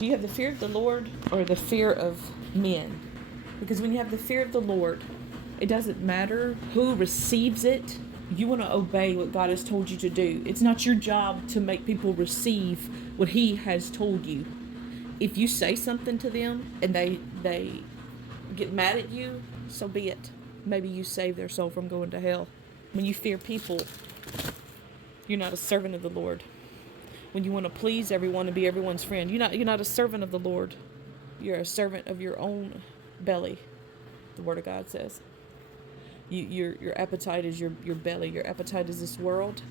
Do you have the fear of the Lord or the fear of men? Because when you have the fear of the Lord, it doesn't matter who receives it. You want to obey what God has told you to do. It's not your job to make people receive what He has told you. If you say something to them and they get mad at you, so be it. Maybe you save their soul from going to hell. When you fear people, you're not a servant of the Lord. When you want to please everyone and be everyone's friend, you're not a servant of the Lord. You're a servant of your own belly, the Word of God says. Your appetite is your belly. Your appetite is this world.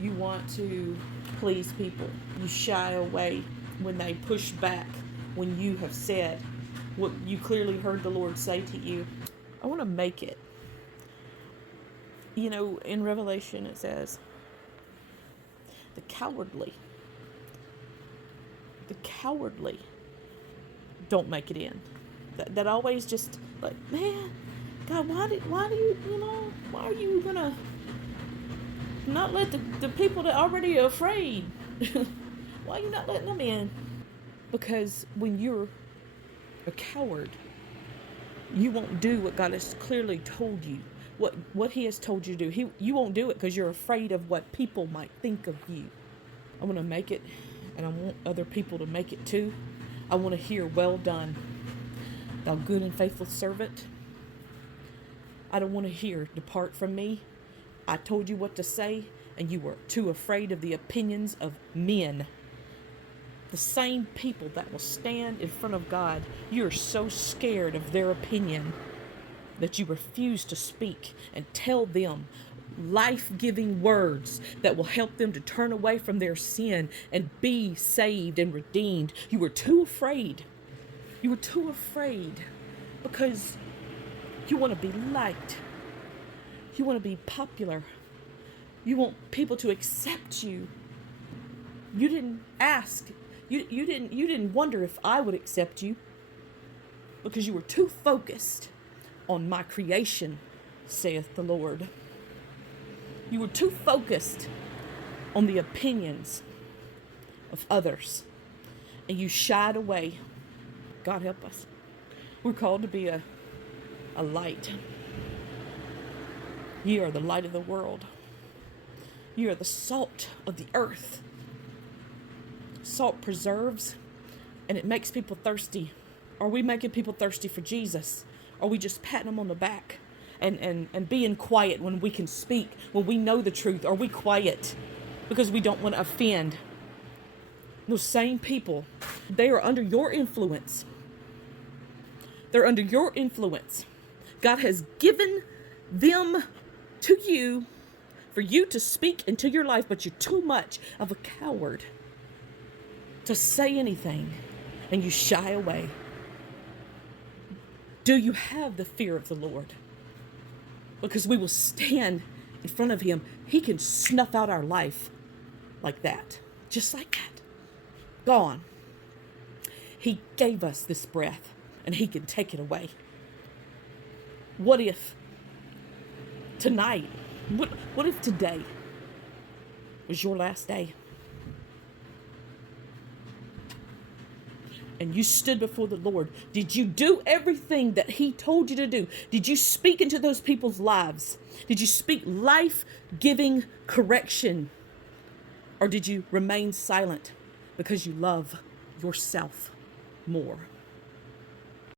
You want to please people. You shy away when they push back, when you have said what you clearly heard the Lord say to you. I want to make it. You know, in Revelation it says, the cowardly don't make it in. That always just like, man, God, why do you, why are you gonna not let the people that already are afraid, why are you not letting them in? Because when you're a coward, you won't do what God has clearly told you, what He has told you to do. You won't do it because you're afraid of what people might think of you. I want to make it, and I want other people to make it too. I want to hear, well done, thou good and faithful servant. I don't want to hear, depart from me. I told you what to say, and you were too afraid of the opinions of men. The same people that will stand in front of God, you're so scared of their opinion that you refuse to speak and tell them life-giving words that will help them to turn away from their sin and be saved and redeemed. You were too afraid. You were too afraid because you want to be liked. You want to be popular. You want people to accept you. You didn't ask. You didn't wonder if I would accept you because you were too focused on my creation, saith the Lord. You were too focused on the opinions of others, and you shied away. God help us. We're called to be a light. You are the light of the world. You are the salt of the earth. Salt preserves, and it makes people thirsty. Are we making people thirsty for Jesus? Are we just patting them on the back and being quiet when we can speak, when we know the truth? Are we quiet because we don't want to offend? Those same people, they are under your influence. They're under your influence. God has given them to you for you to speak into your life, but you're too much of a coward to say anything, and you shy away. Do you have the fear of the Lord? Because we will stand in front of Him. He can snuff out our life like that, just like that. Gone. He gave us this breath, and He can take it away. What if tonight, what if today was your last day? And you stood before the Lord. Did you do everything that He told you to do? Did you speak into those people's lives? Did you speak life-giving correction? Or did you remain silent because you love yourself more?